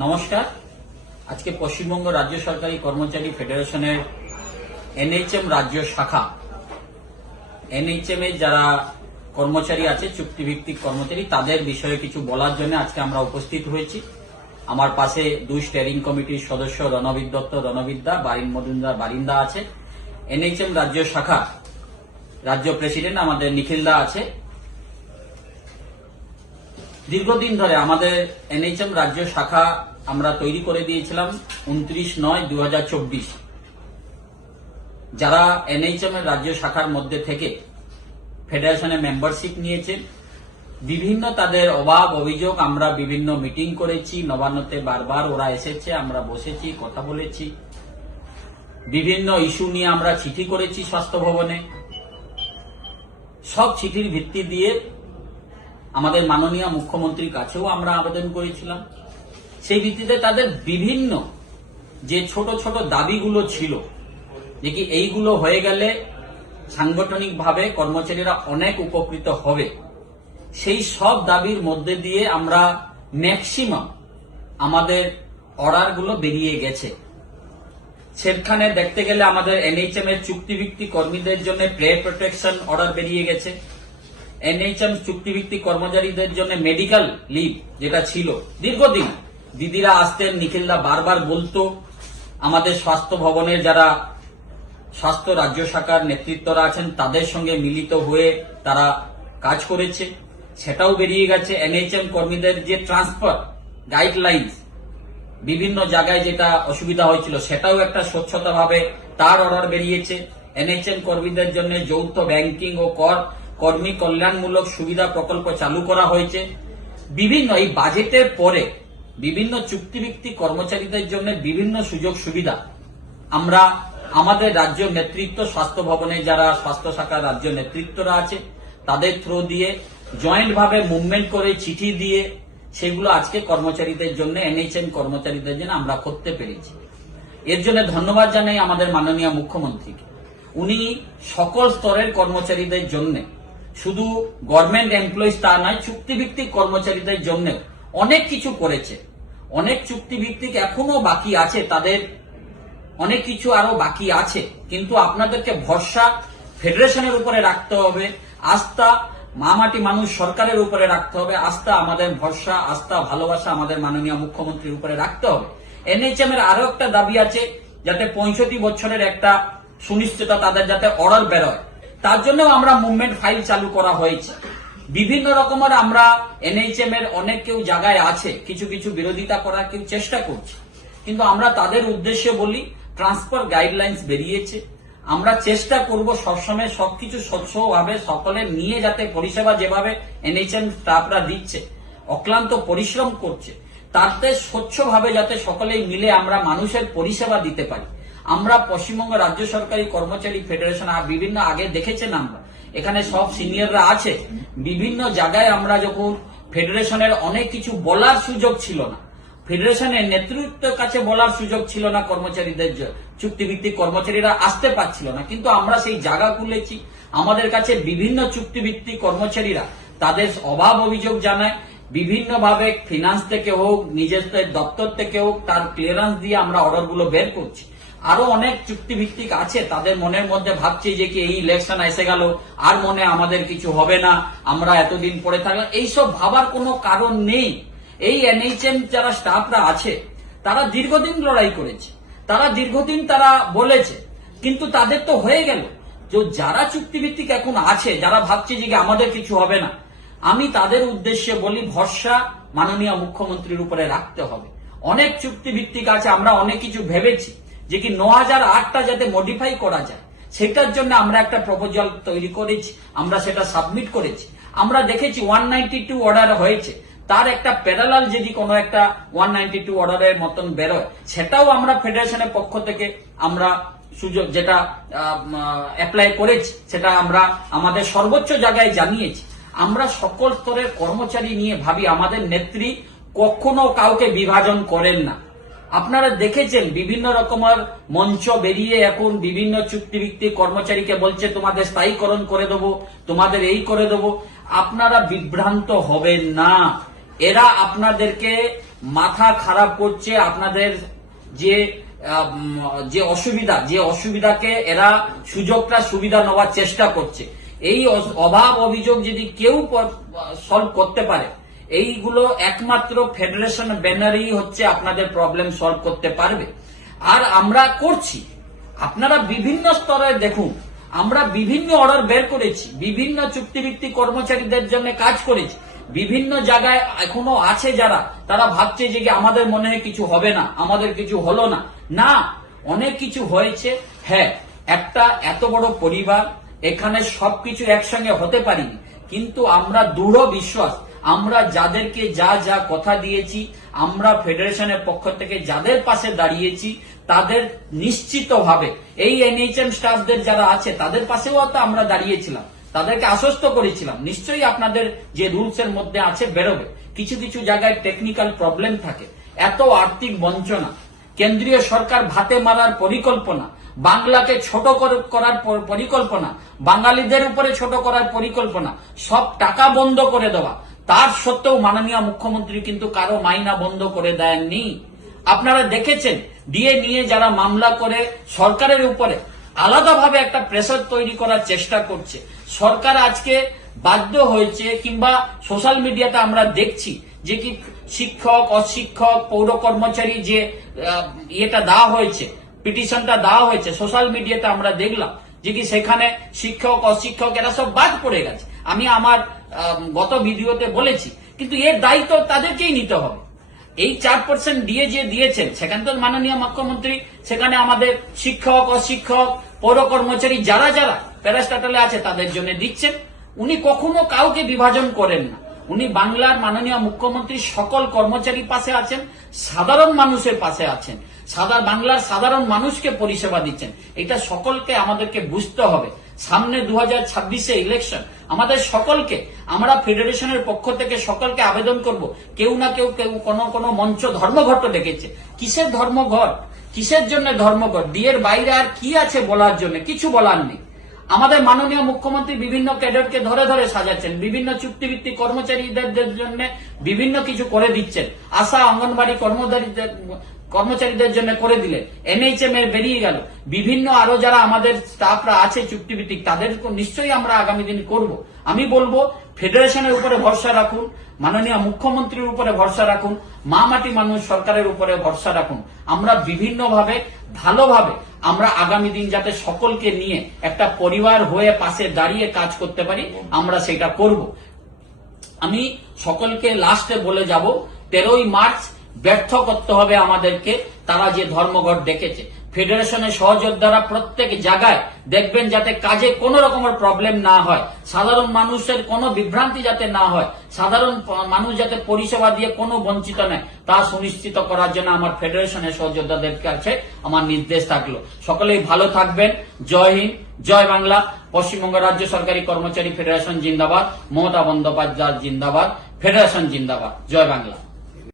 নমস্কার। আজকে পশ্চিমবঙ্গ রাজ্য সরকারি কর্মচারী ফেডারেশনের এনএইচএম রাজ্য শাখা এনএইচএম এ যারা কর্মচারী আছে, চুক্তিভিত্তিক কর্মচারী, তাদের বিষয়ে কিছু বলার জন্য আজকে আমরা উপস্থিত হয়েছি। আমার পাশে দুই স্টিয়ারিং কমিটির সদস্য রণবীর দত্ত, রণবিদ্যা, বারিন মজুমদার, বারিন্দা আছে। এনএইচএম রাজ্য শাখা রাজ্য প্রেসিডেন্ট আমাদের নিখিলদা আছে। দীর্ঘদিন ধরে আমাদের এনএইচএম রাজ্য শাখা আমরা তৈরি করে দিয়েছিলাম 29/9/2024। যারা এনএইচএম এর রাজ্য শাখার মধ্যে থেকে ফেডারেশনে মেম্বারশিপ নিয়েছে, বিভিন্ন তাদের অভাব অভিযোগ আমরা বিভিন্ন মিটিং করেছি, নবান্নতে বারবার ওরা এসেছে, আমরা বসেছি, কথা বলেছি, বিভিন্ন ইস্যু নিয়ে আমরা চিঠি করেছি স্বাস্থ্য ভবনে। সব চিঠির ভিত্তি দিয়ে আমাদের মাননীয় মুখ্যমন্ত্রীর কাছেও আমরা আবেদন করেছিলাম। সেই ভিত্তিতে তাদের বিভিন্ন যে ছোট ছোট দাবিগুলো ছিল, যে কি এইগুলো হয়ে গেলে সাংগঠনিকভাবে কর্মচারীরা অনেক উপকৃত হবে, সেই সব দাবির মধ্যে দিয়ে আমরা ম্যাক্সিমাম আমাদের অর্ডারগুলো বেরিয়ে গেছে। সেখানে দেখতে গেলে আমাদের এনএইচএম এর চুক্তিভিত্তিক কর্মীদের জন্য পে প্রোটেকশন অর্ডার বেরিয়ে গেছে। এনএইচএম চুক্তিভিত্তিক কর্মচারীদের জন্য মেডিকেল লিভ যেটা ছিল দীর্ঘদিন, দিদিরা আসতেন, নিখিলদা বারবার বলতো, আমাদের স্বাস্থ্য ভবনের যারা স্বাস্থ্য রাজ্য শাখার নেতৃত্বরা আছেন তাদের সঙ্গে মিলিত হয়ে তারা কাজ করেছে, সেটাও বেরিয়ে গেছে। এনএইচএম কর্মীদের যে ট্রান্সফার গাইডলাইন্স বিভিন্ন জায়গায় যেটা অসুবিধা হয়েছিল, সেটাও একটা স্বচ্ছতাভাবে তার অর্ডার বেরিয়েছে। এনএইচএম কর্মীদের জন্য যৌথ ব্যাংকিং ও কর্মী কল্যাণমূলক সুবিধা প্রকল্প চালু করা হয়েছে। বিভিন্ন এই বাজেটের পরে বিভিন্ন চুক্তিভিত্তিক কর্মচারীদের জন্য বিভিন্ন সুযোগ সুবিধা আমরা আমাদের রাজ্য নেতৃত্ব, স্বাস্থ্য ভবনে যারা স্বাস্থ্য শাখার রাজ্য নেতৃত্বরা আছে তাদের থ্রু দিয়ে জয়েন্ট ভাবে মুভমেন্ট করে চিঠি দিয়ে সেগুলো আজকে কর্মচারীদের জন্য, এনএইচএম কর্মচারীদের জন্য আমরা করতে পেরেছি। এর জন্য ধন্যবাদ জানাই আমাদের মাননীয় মুখ্যমন্ত্রীকে। উনি সকল স্তরের কর্মচারীদের জন্য, শুধু গভর্নমেন্ট এমপ্লয়িজ তা নয়, চুক্তিভিত্তিক কর্মচারীদের জন্য অনেক কিছু করেছে। অনেক চুক্তিভিত্তিক এখনো বাকি আছে, তাদের অনেক কিছু আরো বাকি আছে, কিন্তু আপনাদেরকে ভরসা ফেডারেশনের উপরে রাখতে হবে, আস্থা মামাটি মানুষ সরকারের উপরে রাখতে হবে, আস্থা আমাদের ভরসা, আস্থা ভালোবাসা আমাদের মাননীয় মুখ্যমন্ত্রীর উপরে রাখতে হবে। এনএইচএম এর আরো একটা দাবি আছে, যাতে 65 বছরের একটা সুনিশ্চিততা তাদের যাতে অর্ডার বেরোয়, তার জন্য আমরা মুভমেন্ট ফাইল চালু করা হয়েছে। বিভিন্ন রকমের আমরা এনএইচএম এর অনেক কেউ জায়গায় আছে, কিছু কিছু বিরোধিতা করার কেউ চেষ্টা করছে, কিন্তু আমরা তাদের উদ্দেশ্যে বলি, ট্রান্সফার গাইডলাইন্স বেরিয়েছে, আমরা চেষ্টা করব সবসময় সবকিছু স্বচ্ছভাবে সকলের নিয়ে, যাতে পরিষেবা যেভাবে এনএইচএম স্টাফরা দিচ্ছে, অক্লান্ত পরিশ্রম করছে, তাতে স্বচ্ছভাবে যাতে সকলেই মিলে আমরা মানুষের পরিষেবা দিতে পারি। আমরা পশ্চিমবঙ্গ রাজ্য সরকারি কর্মচারী ফেডারেশন বিভিন্ন আগে দেখেছেন, আমরা এখানে সব সিনিয়ররা আছে, বিভিন্ন জায়গায় আমরা যখন ফেডারেশনের অনেক কিছু বলার সুযোগ ছিল না, ফেডারেশনের নেতৃত্বের কাছে বলার সুযোগ ছিল না, কর্মচারীদের চুক্তিভিত্তিক কর্মচারীরা আসতে পারছিল না, কিন্তু আমরা সেই জায়গা খুলেছি। আমাদের কাছে বিভিন্ন চুক্তিভিত্তিক কর্মচারীরা তাদের অভাব অভিযোগ জানায়, বিভিন্নভাবে ফিনান্স থেকে হোক, নিজেদের দপ্তর থেকে হোক, তার ক্লিয়ারেন্স দিয়ে আমরা অর্ডারগুলো বের করছি। আরো অনেক চুক্তিভিত্তিক আছে, তাদের মনের মধ্যে ভাবছে যে কি এই ইলেকশন এসে গেল, আর মনে আমাদের কিছু হবে না, আমরা এতদিন পরে থাকলাম, এইসব ভাবার কোনো কারণ নেই। এই এনএইচএম যারা স্টাফরা আছে তারা দীর্ঘদিন লড়াই করেছে, তারা দীর্ঘদিন তারা বলেছে, কিন্তু তাদের তো হয়ে গেল। যারা চুক্তিভিত্তিক এখন আছে, যারা ভাবছে যে আমাদের কিছু হবে না, আমি তাদের উদ্দেশ্যে বলি, ভরসা মাননীয় মুখ্যমন্ত্রীর উপরে রাখতে হবে। অনেক চুক্তিভিত্তিক আছে, আমরা অনেক কিছু ভেবেছি যে কি 9008টা যাতে মডিফাই করা যায়, সেটার জন্য আমরা একটা প্রপোজাল তৈরি করেছি, আমরা সেটা সাবমিট করেছি। আমরা দেখেছি 192 অর্ডার হয়েছে, তার একটা প্যারালাল যদি কোনো একটা 192 অর্ডারের মতন বেরোয়, সেটাও আমরা ফেডারেশনের পক্ষ থেকে আমরা সুযোগ যেটা অ্যাপ্লাই করেছি, সেটা আমরা আমাদের সর্বোচ্চ জায়গায় জানিয়েছি। আমরা সকল স্তরের কর্মচারী নিয়ে ভাবি, আমাদের নেত্রী কখনো কাউকে বিভাজন করেন না। আপনারা দেখেছেন বিভিন্ন রকমের মঞ্চ বেরিয়ে এখন বিভিন্ন চুক্তিভিত্তিক কর্মচারীকে বলছে তোমাদের স্থায়ীকরণ করে দেবো, তোমাদের এই করে দেবো। আপনারা বিভ্রান্ত হবেন না, এরা আপনাদেরকে মাথা খারাপ করছে আপনাদের যে যে অসুবিধাকে এরা সুবিধা নেওয়ার চেষ্টা করছে। এই অভাব অভিযোগ যদি কেউ সলভ করতে পারে, এইগুলো একমাত্র ফেডারেশন ব্যানারেই হচ্ছে আপনাদের প্রবলেম সলভ করতে পারবে। আর আমরা করছি, আপনারা বিভিন্ন স্তরে দেখুন, আমরা বিভিন্ন অর্ডার বের করেছি, বিভিন্ন চুক্তিভিত্তিক কর্মচারীদের জন্য কাজ করেছি। বিভিন্ন জায়গায় এখনো আছে যারা তারা ভাবছে যে আমাদের মনে হয় কিছু হবে না, আমাদের কিছু হলো না। না, অনেক কিছু হয়েছে। হ্যাঁ, একটা এত বড় পরিবার, এখানে সবকিছু একসঙ্গে হতে পারিনি, কিন্তু আমরা দৃঢ় বিশ্বাস, আমরা যাদেরকে যা যা কথা দিয়েছি, আমরা ফেডারেশনের পক্ষ থেকে যাদের পাশে দাঁড়িয়েছি, তাদের নিশ্চিতভাবে এই এনএইচএম স্টাফদের যারা আছে তাদের পাশেও তো আমরা দাঁড়িয়েছিলাম, তাদেরকে আশ্বস্ত করেছিলাম নিশ্চয়ই আপনাদের যে রুলস এর মধ্যে আছে বেরোবে। কিছু কিছু জায়গায় টেকনিক্যাল প্রবলেম থাকে, এত আর্থিক বঞ্চনা, কেন্দ্রীয় সরকার ভাতে মারার পরিকল্পনা, বাংলাকে ছোট করার পরিকল্পনা, বাঙালিদের উপরে ছোট করার পরিকল্পনা, সব টাকা বন্ধ করে দেওয়া, তার সত্ত্বেও মাননীয় মুখ্যমন্ত্রী কিন্তু কারো মাইনা বন্ধ করে দেননি। আপনারা দেখেছেন, ডিএ নিয়ে যারা মামলা করে সরকারের উপরে আলাদাভাবে একটা প্রেসার তৈরি করার চেষ্টা করছে, সরকার আজকে বাধ্য হয়েছে, কিংবা সোশ্যাল মিডিয়াতে আমরা দেখছি যে কি শিক্ষক অশিক্ষক পৌর কর্মচারী যে ইয়েটা দেওয়া হয়েছে, পিটিশনটা দেওয়া হয়েছে, সোশ্যাল মিডিয়াতে আমরা দেখলাম যে কি সেখানে শিক্ষক অশিক্ষক এরা সব বাদ পড়ে গেছে। আমি আমার গত ভিডিওতে বলেছি, কিন্তু এর দায়িত্ব তাদেরকেই নিতে হবে। এই 4% ডিএ যে দিয়েছেন, সেখানে তো মাননীয় মুখ্যমন্ত্রী সেখানে আমাদের শিক্ষক অশিক্ষক পৌর কর্মচারী যারা যারা প্যারাস্টাটালে আছে তাদের জন্য দিচ্ছেন। উনি কখনো কাউকে বিভাজন করেন না। উনি বাংলার মাননীয় মুখ্যমন্ত্রী সকল কর্মচারী পাশে আছেন, সাধারণ মানুষের পাশে আছেন, বাংলার সাধারণ মানুষকে পরিষেবা দিচ্ছেন। এটা সকলকে আমাদেরকে বুঝতে হবে। সামনে 2026-এ ইলেকশন, আমাদের সকলকে, আমরা ফেডারেশনের পক্ষ থেকে সকলকে আবেদন করব, কেউ না কেউ কোনো মঞ্চ ধর্মঘট ডেকেছে। কিসের ধর্মঘট, কিসের জন্য ধর্মঘট? ডিএর বাইরে আর কি আছে বলার জন্য? কিছু বলার নেই। আমাদের মাননীয় মুখ্যমন্ত্রী বিভিন্ন ক্যাডারকে ধরে ধরে সাজাচ্ছেন, বিভিন্ন চুক্তিভিত্তিক কর্মচারীদের জন্য বিভিন্ন কিছু করে দিচ্ছেন। আশা অঙ্গনবাড়ি কর্মচারীদের জন্য করে দিলেন, এনএইচএম এর বেরিয়ে গেল, বিভিন্ন আরো যারা আমাদের স্টাফরা আছে চুক্তিভিত্তিক, তাদের নিশ্চয়ই আমরা আগামী দিন করব। আমি বলবো ফেডারেশনের উপরে ভরসা রাখুন, মাননীয় মুখ্যমন্ত্রীর উপরে ভরসা রাখুন, মা মাটি মানুষ সরকারের উপরে ভরসা রাখুন। আমরা বিভিন্নভাবে ভালোভাবে আমরা আগামী দিন যাতে সকলকে নিয়ে একটা পরিবার হয়ে পাশে দাঁড়িয়ে কাজ করতে পারি, আমরা সেটা করব। আমি সকলকে লাস্টে বলে যাব, 13ই মার্চ ব্যর্থ করতে হবে আমাদেরকে। তারা যে ধর্মঘট ডেকেছে, ফেডারেশনের সহযোদ্ধারা প্রত্যেক জায়গায় দেখবেন যাতে কাজে কোনো রকমের প্রবলেম না হয়, সাধারণ মানুষের কোনো বিভ্রান্তি যাতে না হয়, সাধারণ মানুষ যাতে পরিষেবা দিয়ে কোনো বঞ্চিত নয়, তা সুনিশ্চিত করার জন্য আমার ফেডারেশনের সহযোদ্ধাদের কাছে আমার নির্দেশ থাকলো। সকলেই ভালো থাকবেন। জয় হিন্দ, জয় বাংলা। পশ্চিমবঙ্গ রাজ্য সরকারি কর্মচারী ফেডারেশন জিন্দাবাদ, মমতা বন্দ্যোপাধ্যায় জিন্দাবাদ, ফেডারেশন জিন্দাবাদ। জয় বাংলা।